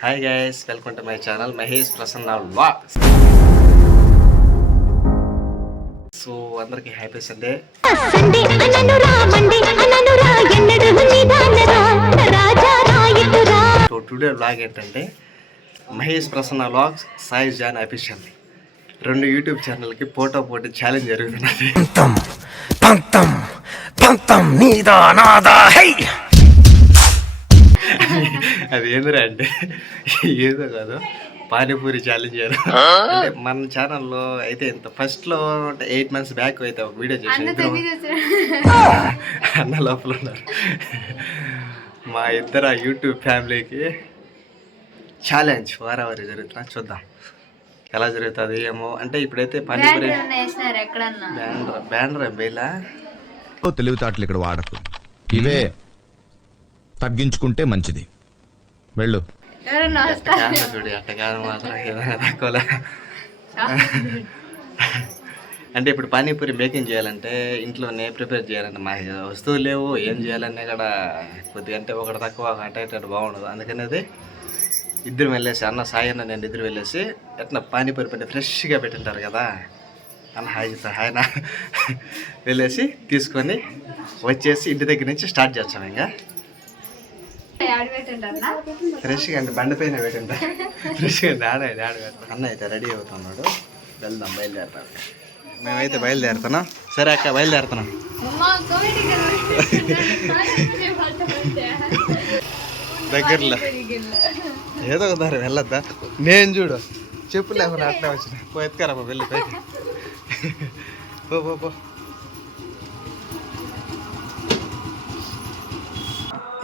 Hi guys welcome to my channel Mahesh Prasanna vlogs so అందరికీ happy Sunday Sunday అననురా Monday అననురా ఎన్నడు నిదానరా రాజా రాయితురా సో టుడే వ్లాగ్ ఏంటంటే Mahesh Prasanna vlogs Sai John official రెండు యూట్యూబ్ ఛానల్కి పోటా పోటీ ఛాలెంజ్ జరుగుతున్నది. పంతం పంతం పంతం నీదా నాదా హై అది ఏందిరా అంటే? ఏదో కాదు. పానీపూరి ఛాలెంజ్ చేయరు? అంటే మన ఛానల్లో అయితే ఇంత ఫస్ట్లో అంటే ఎయిట్ మంత్స్ బ్యాక్ అయితే ఒక వీడియో చేసాను ఇద్దరం అన్న లోపల ఉన్నారు. మా ఇద్దరు యూట్యూబ్ ఫ్యామిలీకి ఛాలెంజ్ వారావారి జరుగుతున్నా. చూద్దాం. ఎలా జరుగుతుంది ఏమో. అంటే ఇప్పుడైతే పానీపూరి బ్యానర్ బ్యానర్ బేలా తెలివితేటలు ఇక్కడ వాడకు. ఇవే. తగ్గించుకుంటే మంచిది. వెళ్ళు. అంటే ఇప్పుడు పానీపూరి మేకింగ్ చేయాలంటే ఇంట్లోనే ప్రిపేర్ చేయాలంటే మా వస్తువులు లేవు ఏం చేయాలన్నా కూడా కొద్దిగా అంటే ఒకటి తక్కువ ఒక అటు బాగుండదు. అందుకని అది ఇద్దరు వెళ్ళేసి అన్న సాయి అన్న నేను ఇద్దరు వెళ్ళేసి ఎట్లా పానీపూరి పెట్టి ఫ్రెష్గా పెట్టింటారు కదా? అన్న హాయ్ చెప్తారు హాయ్ నా వెళ్ళేసి తీసుకొని వచ్చేసి ఇంటి దగ్గర నుంచి స్టార్ట్ చేస్తాం ఇంకా. ఫ్రెష్గా అంటే బండి పైన పెట్టింటా ఫ్రెష్గా డాడ డాడ పెడతాను అన్న అయితే రెడీ అవుతున్నాడు. వెళ్దాం బయలుదేరుతాం మేమైతే బయలుదేరుతున్నాం. సరే అక్క బయలుదేరుతున్నాం. దగ్గరలో. ఏదో ఒక దారి వెళ్ళొద్దా? నేను చూడు. చెప్పు లేకుండా అట్లే వచ్చిన. పో ఎత్తుకారమ్మా వెళ్ళి పో పో.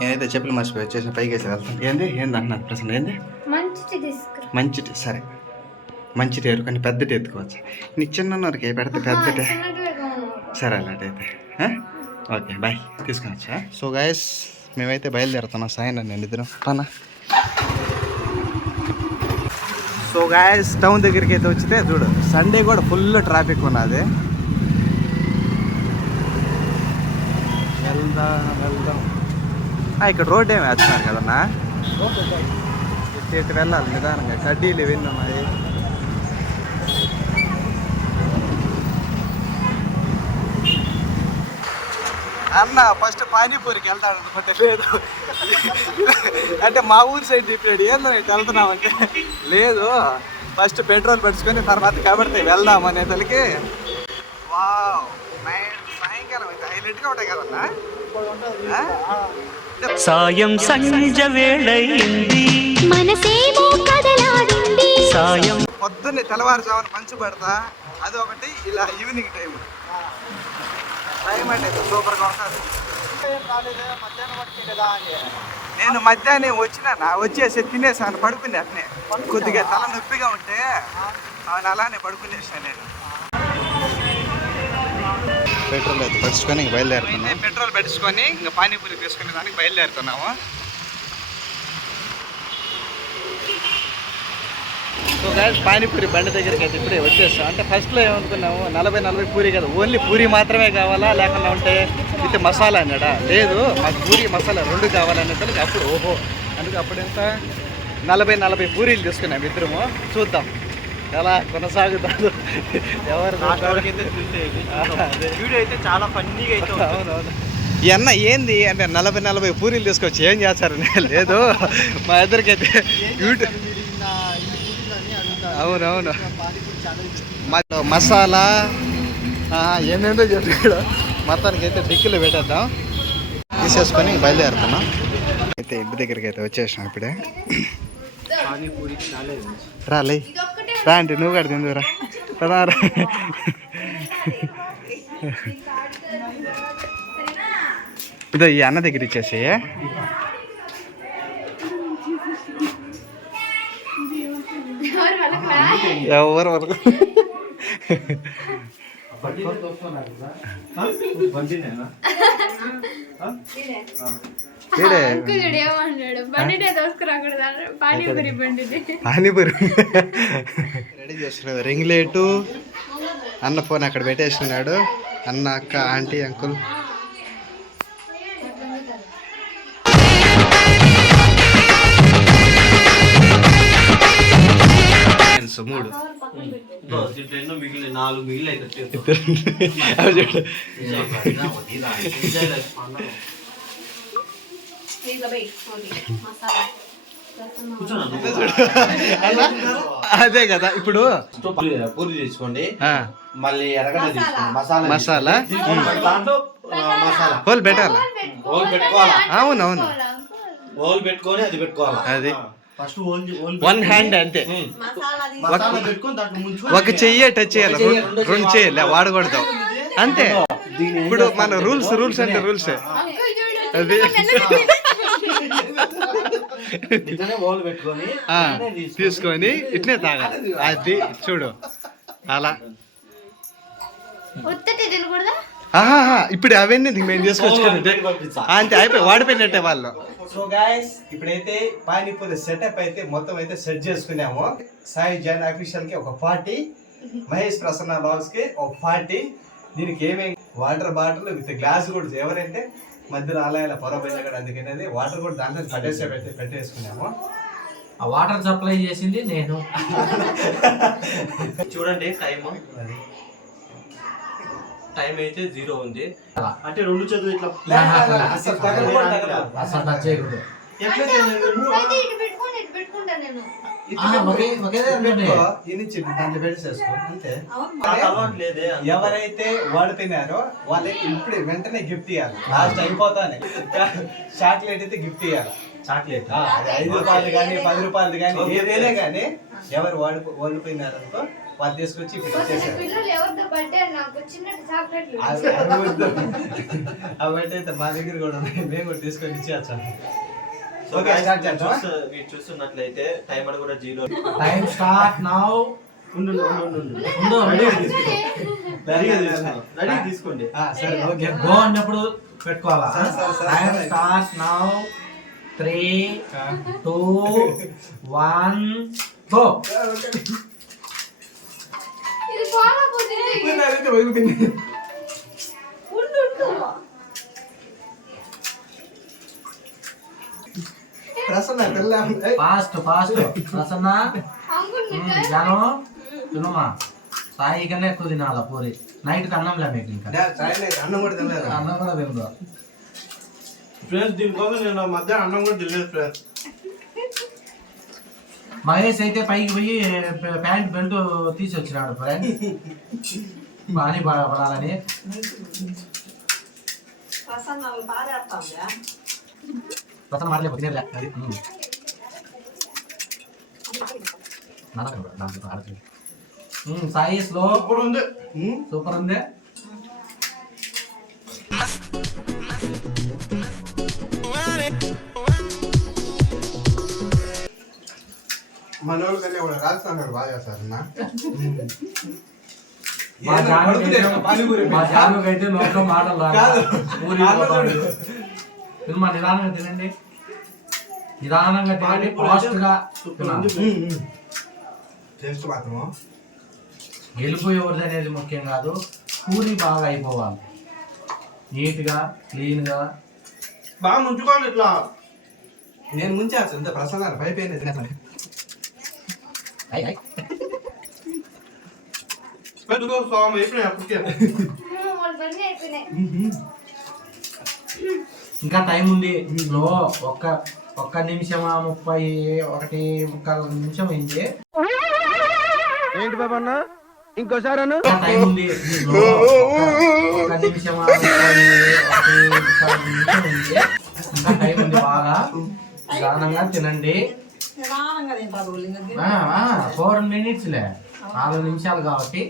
నేనైతే చెప్పులు మర్చిపోయి వచ్చేసిన పైకి వేసి వెళ్తాను ఏంది? ఏంది అన్న ప్రశ్న? ఏంది? మంచిది సరే. మంచి టేరు కానీ పెద్దటి ఎత్తుకోవచ్చు. నీ చిన్న నరికి పెడితే పెద్దటే సరే అలాంటైతే? Okay bye. తీసుకొచ్చా సో గాయస్ మేమైతే బయలుదేరుతున్నాం. సాయన నేను ఇద్దరం. పనా సో గాయస్ టౌన్ దగ్గరికి అయితే వచ్చితే చూడు సండే కూడా ఫుల్ ట్రాఫిక్ ఉన్నది. వెళ్దాం వెళ్దాం. ఇక్కడ రోడ్ ఏమి వేస్తున్నారు కదన్నా? ఇటు వెళ్ళాలి నిదానంగా. కడ్డీలు ఇవన్నీ ఉన్నాయి? అన్న ఫస్ట్ పానీపూరికి వెళ్తాడు అనుకుంటే లేదు. అంటే మా ఊరి సైడ్ చెప్పాడు ఏందో ఇటు వెళ్తున్నామంటే లేదు. ఫస్ట్ పెట్రోల్ పెట్టుకొని తర్వాత కాబట్టి వెళ్దాం అనే తలకి వావ్ సాయంకాలం అయితే హైలైట్గా ఉంటాయి కదన్నా. సాయం సంజ వేళయింది. మనసేమో కదలాడింది. సాయం పొద్దున్నే తెల్లవారుజామున మంచు పడతా అది ఒకటి ఇలా ఈవినింగ్ టైం. టైం అంటే సూపర్గా ఉంటుంది నేను మధ్యాహ్నం వచ్చినా వచ్చేసి తినేసాను పడుకునే అట్నే. కొద్దిగా తల నొప్పిగా ఉంటే అవును అలానే పడుకునేసాను నేను. పెట్రోల్ అయితే పడుచుకొని ఇంక బయలుదేరుతున్నాం పెట్రోల్ పెట్టుకొని ఇంకా పానీపూరి తీసుకునే దానికి బయలుదేరుతున్నాము. సో గాయస్ పానీపూరి బండి దగ్గరికి అయితే ఇప్పుడే వచ్చేస్తాం అంటే ఫస్ట్లో ఏమనుకున్నాము నలభై నలభై పూరి కదా ఓన్లీ పూరి మాత్రమే కావాలా లేకుండా ఉంటే విత్ మసాలా అన్నాడా? లేదు మాకు పూరి మసాలా రెండు కావాలనేసరికి అప్పుడు ఓహో అందుకు అప్పుడు ఎంత? నలభై నలభై పూరీలు తీసుకున్నాం ఇద్దరము. చూద్దాం. ఎలా కొనసాగుతాడు ఎవరు వీడియో అయితే చాలా ఫన్నీగా అయితే అవునవును. ఈ అన్న ఏంది? అంటే నలభై నలభై పూరీలు తీసుకొచ్చి ఏం చేస్తారు? లేదు. మా ఇద్దరికైతే యూట్యూబ్ అవునవును. మ- మసాలా ఏందేందో చెప్పాడు. మొత్తానికి అయితే డిక్కీలో పెట్టేద్దాం. తీసేసుకొని బయలుదేరుతున్నాం. అయితే ఇంటి దగ్గరికి అయితే వచ్చేసాం ఇప్పుడే. రా లే రా అంటే నువ్వు కూడా తిందువు రా. పదా ఇదో ఈ అన్న దగ్గర ఇచ్చేసి ఎవరు వరకు పానీపూరి రెడీ చేస్తున్నాడు. Ring late. అన్న ఫోన్ అక్కడ పెట్టేస్తున్నాడు. అన్న అక్క ఆంటీ అంకుల్. మూడు. నాలుగు అదే కదా ఇప్పుడు పూరి తీసుకోండి మళ్ళీ ఎర్రగడ్డ తీసుకోండి. మసాలా మసాలా? మసాలా. హోల్ పెట్టాలా ఓల్ పెట్టుకోవాలా? అవును అవును ఓల్ పెట్టుకొని అది పెట్టుకోవాలా. అది. ఫస్ట్ వన్ హ్యాండ్ అంతే. ఒక చెయ్యే టచ్ చేయాలి. రెండు చేయాలి. వాడకూడదు అంతే. ఇప్పుడు మన రూల్స్ రూల్స్ అంటే రూల్స్. అది తీసుకొని ఇట్నే తాగాలి. అది చూడు. అలా. తినకూడదా ఆహాహా, ఇప్పుడు అవన్నీ మేము పంపించా. అంతే అయిపోయి వాడిపోయినట్టే వాళ్ళు. సో గాయస్ ఇప్పుడైతే పానీపూరి సెటప్ అయితే మొత్తం అయితే సెట్ చేసుకున్నాము. సాయి జైన్ అఫీషియల్కి ఒక పార్టీ మహేష్ ప్రసన్న బాక్స్కి ఒక పార్టీ దీనికి ఏమేమి వాటర్ బాటిల్ విత్ గ్లాస్ కూడా ఎవరైతే మధ్యలో అలా ఇలా పొరపోయినా కూడా అందుకనేది వాటర్ కూడా దాంట్లో పట్టేసే పెట్టి పెట్టేసుకున్నాము. ఆ వాటర్ సప్లై చేసింది నేను. చూడండి టైం టైం అయితే జీరో ఉంది. అంటే రెండు చేతులు ఇట్లా అసలు టచ్ చేయకూడదు. ఎవరైతే వాడుతున్నారో వాళ్ళకి ఇప్పుడు వెంటనే గిఫ్ట్ ఇవ్వాలి లాస్ట్ అయిపోతానే. చాక్లెట్ అయితే గిఫ్ట్ ఇవ్వాలి చాక్లెట్ ఐదు రూపాయలు కానీ పది రూపాయలు కానీ ఏదైనా కానీ ఎవరు వాడి ఓడిపోయినారనుకో వాళ్ళు తీసుకొచ్చి ఇప్పుడు ఇచ్చేసారు పిల్లలు ఎవరితో బర్త్డే నాకు చిన్న చాక్లెట్లు అవి అవి వద్దు. అవి అయితే మా దగ్గర కూడా ఉన్నాయి. మేము కూడా తీసుకొని ఇచ్చేస్తాం. సో ఓకే స్టార్ట్ చేద్దాం మీరు చూస్తున్నట్లయితే టైమర్ కూడా జీరో. టైం స్టార్ట్ నౌ ఉండు తీసుకోండి. సరే ఓకే. గో అన్నప్పుడు పెట్టుకోవాలా? సరే, సరే, సరే, time. Start now three two one go fast fast Prasanna అనుకుంటుంటే జాను తినమ్మా సాయి కన్నా ఎక్కువ తినాల పూరి నైట్ అన్నంలే మీకు ఇంకా డా, సాయిలే, అన్నం కూడా తినలేదు అన్నం కూడా తినదు ఫ్రెండ్స్ దీనికోసం నేను మధ్యాహ్నం అన్నం కూడా తెలియదు ఫ్రెండ్స్ మహేష్ అయితే పైకి పోయి ప్యాంట్ బెల్ట్ తీసి వచ్చినాడు ఫ్రెండ్ బాని పడాలని. ప్రసన్న మాటలే అది దాంట్లో ఆడుతుంది. సాయి స్లో ఇప్పుడు ఉంది. సూపర్ ఉంది. మన వాళ్ళు కన్నా కూడా రాజస్థాన్ బాగా చేస్తారు అన్న. మా అయితే- నోట్లో మాటలు నిదానంగా తినండి. నిదానంగా తినండి. టేస్ట్ మాత్రము? గెలుపు ఎవరిది అనేది ముఖ్యం కాదు. పూరి బాగా అయిపోవాలి. నీట్గా క్లీన్గా బాగా ముంచుకోండి ఇట్లా. నేను ముంచేస్తాను ఇంత ప్రసన్న పెద్దగా సోమ అయిపోయినాయి అప్పటికే ఇంకా టైం ఉంది లో ఒక్క ఒక్క నిమిషమా ముప్పై ఒకటి ముక్కాలు నిమిషం అయింది ఏంటి బాబా అన్న? ఇంకోసారి టైం ఉంది లో ఒక్క- నిమిషమా ముప్పై ఒకటి ముక్కాలు నిమిషం అయింది ఇంకా టైం ఉంది బాగా నిదానంగా తినండి ఫోర్ మినిట్స్ లే. నాలుగు నిమిషాలు కాబట్టి.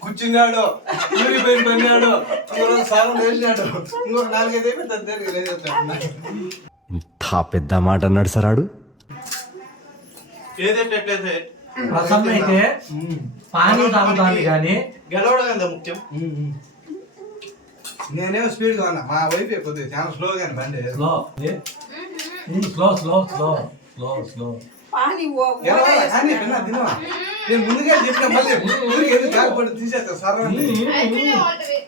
కూర్చున్నాడు ఊరిపోయి పన్నాడు ఇంకొక సాగం వేసినాడు ఇంకొక నాలుగైదు ఇంత పెద్ద మాట అన్నాడు సరాడు ఏదైతే ఎట్లయితే ప్రసన్న అయితే పానీ తాగుతాంది కానీ గెలవడం కదా ముఖ్యం? నేనేమో స్పీడ్గా ఉన్నా మా వైఫ్ కొద్దిగా చాలా స్లోగా బండి. Slow slow slow slow slow slow కానీ పిల్ల తినవా? నేను ముందుగా చెప్పిన మళ్ళీ ఊరికి ఎందుకు కాకపోతే తీసేస్తా వాటివి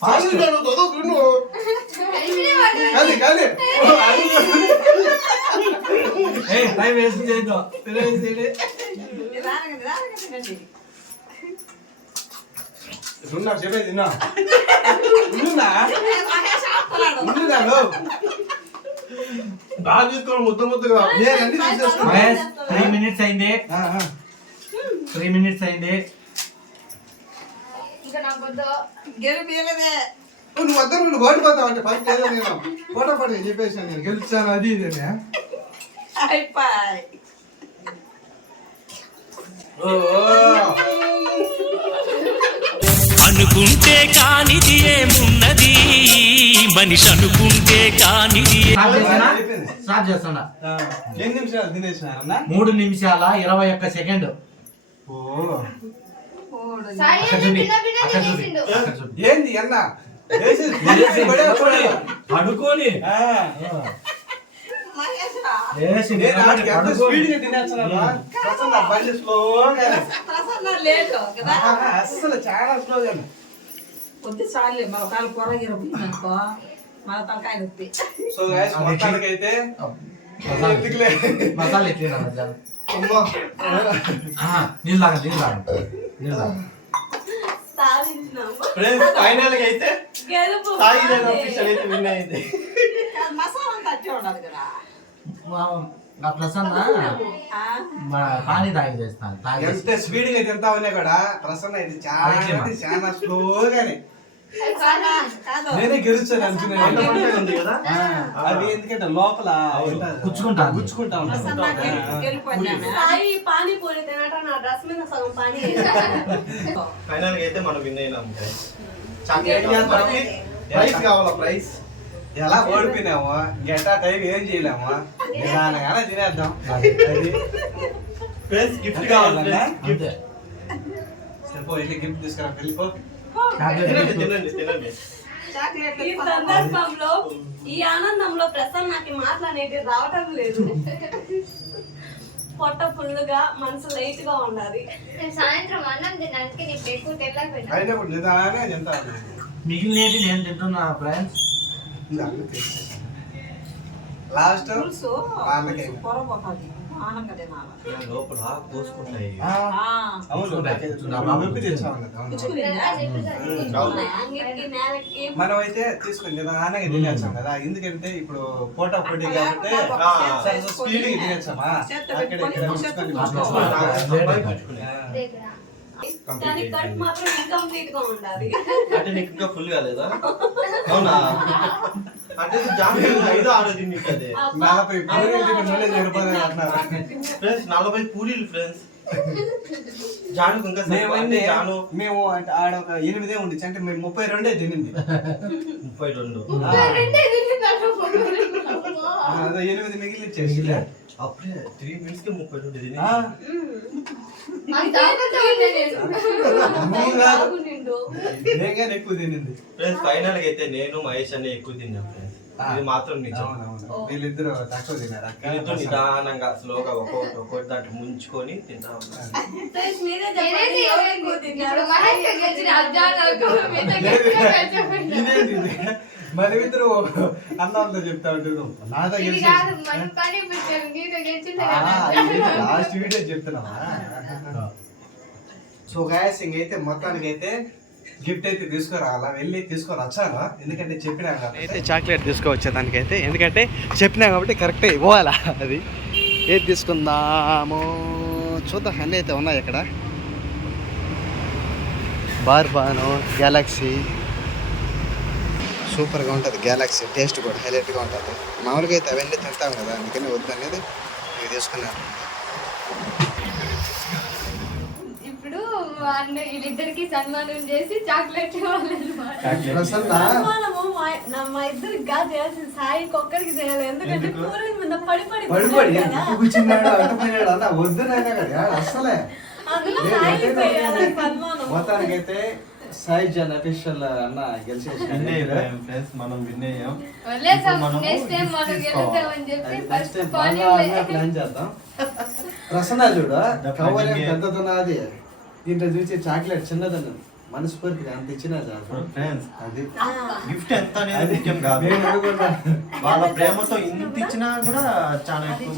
ఫాస్ట్ ఏ టైం వేస్ట్ చేయొద్దు ఉన్నా చెప్పేది తిన్నా ఉండునా? ఉండునా లో? బాగా తీసుకోవాలి ముద్ద ముద్దగా నేను అన్ని తీసేసుకున్నా. మహేష్ త్రీ మినిట్స్ అయింది. త్రీ మినిట్స్ అయింది నువ్వు వద్ద నువ్వు ఓడిపోతావు అంటే ఫస్ట్ ఏదో నేను ఫోటో పడి చెప్పేసాను నేను గెలిచాను అది ఇది అని. ఓ, ఓ. అనుకుంటే కానిది ఏమున్నది? మనిషి అనుకుంటే కానిది మూడు నిమిషాల ఇరవై ఒక్క సెకండ్. ఏంది అన్న? పడుకోని, అసలు చాలా స్లోగా కొద్ది సార్లు మన ఒకవేళ పొరగిర అనుకో మన తలకాయ నొప్పి. సో గైస్ మసాలా ఎందుకులే. మసాలా ఎట్లా నీళ్ళు ఫ్రెండ్స్ ఫైనల్గా అయితే సాయి అయితే విన్ అయింది. మసాలా ఉండాలి కదా. మా- నా ప్రసన్న. ఆ? మా పానీ తాగి చేస్తాను తాగి ఎంత స్పీడ్గా తింటా ఉన్నా కూడా ప్రసన్న ఇది చాలా అంటే చాలా స్లోగానే. నేనే గెలుస్తాను అనుకున్నాను కదా? అది ఎందుకంటే లోపల. గుచ్చుకుంటా. గుచ్చుకుంటా ఫైనల్ అయితే మనం విన్? ప్రైజ్ కావాలా ప్రైజ్ ఎలా ఓడిపోయినాము గెటా టైం ఏం చేయలేము నిదానంగానే తినేద్దాం. ఫ్రెండ్స్ గిఫ్ట్ అంతే కావాలి కదన్నా? ఫ్రెండ్స్ గిఫ్ట్ అంతే. సరిపో వెళ్ళి గిఫ్ట్ తీసుకురా వెళ్ళిపో చాక్లెట్ తినండి తీసుకో. తినండి తినండి. చాక్లెట్లు ఈ సందర్భంలో ఈ ఆనందంలో ప్రసన్నకి మాట్లాడేది రావటం లేదు. పొట్ట ఫుల్లుగా మనసు లైట్గా ఉండాలి సాయంత్రం అన్నం తినడానికి నీకు ఎక్కువ తెల్లకపోయినా మిగిలినవి నేను తింటున్నా ఫ్రెండ్స్ లాస్ట్ వాళ్ళకే. లోపల మనం అయితే తీసుకుని నిదానంగా తినేస్తాం కదా. ఎందుకంటే ఇప్పుడు పోటా పోటీ కాబట్టి స్పీడ్ తినేస్తామా? మాత్రం గా ఉండాలి. అంటే నీకు ఇంకా ఫుల్ కాలేదా అవునా? అంటే జాబ్ ఐదో ఆరో తిని అదే. నలభై ఫ్రెండ్స్ నలభై పూరీలు ఫ్రెండ్స్ జాను ఇంకా జాను. మేము అంటే ఆడ ఒక ఎనిమిదే ఉండి అంటే మేము ముప్పై రెండే తినింది. ముప్పై రెండు. ఎనిమిది మిగిలి ఇచ్చేసి అప్పుడే త్రీ మినిట్స్కి ముప్పై నేను. ఎక్కువ తినింది. ఫ్రెండ్స్ ఫైనల్గా అయితే నేను మహేష్ అనే ఎక్కువ తిన్నాం ఫ్రెండ్స్ ఇది మాత్రం నిజం. వీళ్ళిద్దరు తక్కువ నిదానంగా స్లోగా ఒక్కొక్కటి ఒక్కొక్కటి దాంట్లో ముంచుకొని తింటా ఉన్నాం ఫ్రెండ్స్ మీరే ఇద్దరు అన్నంతో చెప్తా గీత గెలిచింది కదా లాస్ట్ వీడియో చెప్తున్నావా? సో గాయస్ ఇంకైతే మొత్తానికి అయితే గిఫ్ట్ అయితే తీసుకురావాలా? వెళ్ళి తీసుకొని వచ్చాను ఎందుకంటే చెప్పినా అయితే చాక్లెట్ తీసుకోవచ్చా దానికైతే ఎందుకంటే చెప్పినా కాబట్టి కరెక్టే ఇవ్వాలా అది. ఏది తీసుకుందాము? చూద్దాం అన్నీ అయితే ఉన్నాయి ఇక్కడ బార్బాను గ్యాలక్సీ సూపర్గా ఉంటుంది. గ్యాలక్సీ టేస్ట్ కూడా హైలైట్గా ఉంటుంది. మామూలుగా అయితే అవన్నీ తింటాం కదా అందుకని వద్దనేది ఇవి తీసుకున్నాను ఇప్పుడు వాళ్ళ వీళ్ళిద్దరికి సన్మానం చేసి చాక్లెట్ మా- ఇద్దరికి కాదు చేయాల్సిన సాయికి ఒక్కరికి చేయాలి. ఎందుకంటే పూరి మీద పడి పడి అసలే అందులో లేదు. సన్మానం మొత్తానికైతే సాయి జన్ అఫీషియల్ అన్న గెలిచేసి ఫ్రెండ్స్? మనం విన్ అయ్యాం నెక్స్ట్ టైం ప్లాన్ చేద్దాం. ప్రసన్న చూడు కవర్. పెద్దదున్నది దీంట్లో చూసి చాక్లెట్ చిన్నదన్న. మనస్ఫూర్తిగా అంత ఇచ్చినా అది గిఫ్ట్ ఎంత అనేది ముఖ్యం కాదు. వాళ్ళ ప్రేమతో ఇంత ఇచ్చినా కూడా చాలా ఎక్కువ.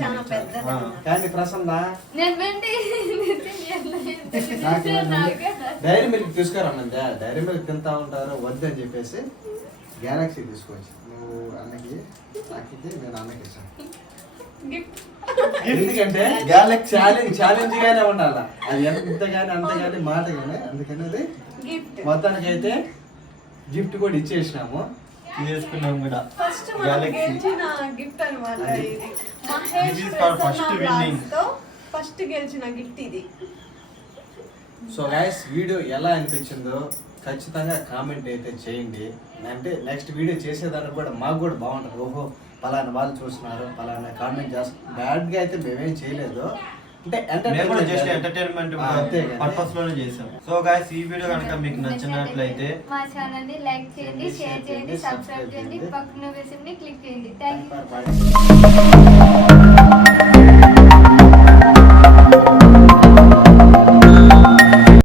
కానీ ప్రసన్న డైరీ మిల్క్ తీసుకురమ్మందే డైరీ మిల్క్ తింటా ఉంటారు వద్దని చెప్పేసి గ్యాలక్సీ తీసుకోవచ్చు నువ్వు అన్నకి నాకు ఇది నేను అన్నకి ఇచ్చాను ఎందుకంటే గ్యాలక్సీ ఛాలెంజ్ ఛాలెంజ్ గానే ఉండాలి. అది ఎంత కానీ అంత కానీ మాట కానీ అందుకని అది. గిఫ్ట్ మొత్తానికి అయితే గిఫ్ట్ కూడా ఇచ్చేసినాము కూడా ఫస్ట్ గిఫ్ట్. ఫస్ట్ గెలిచిన గిఫ్ట్ ఇది. సో గైస్ వీడియో ఎలా అనిపించిందో ఖచ్చితంగా కామెంట్ అయితే చేయండి. అంటే నెక్స్ట్ వీడియో చేసేదానికి కూడా మాకు కూడా బాగుంటుంది. ఓహో పలానా వాళ్ళు చూస్తున్నారు పలానా కామెంట్ చేస్తున్నారు బ్యాడ్గా అయితే మేమేం చేయలేదు. అంటే ఎంటర్టైన్మెంట్. పర్పస్లోనే చేసాం. సో గాయస్ ఈ వీడియో కనుక మీకు నచ్చినట్లయితే మా ఛానల్ని లైక్ చేయండి షేర్ చేయండి సబ్స్క్రైబ్ చేయండి పక్కన వేసి క్లిక్ చేయండి. Thank you.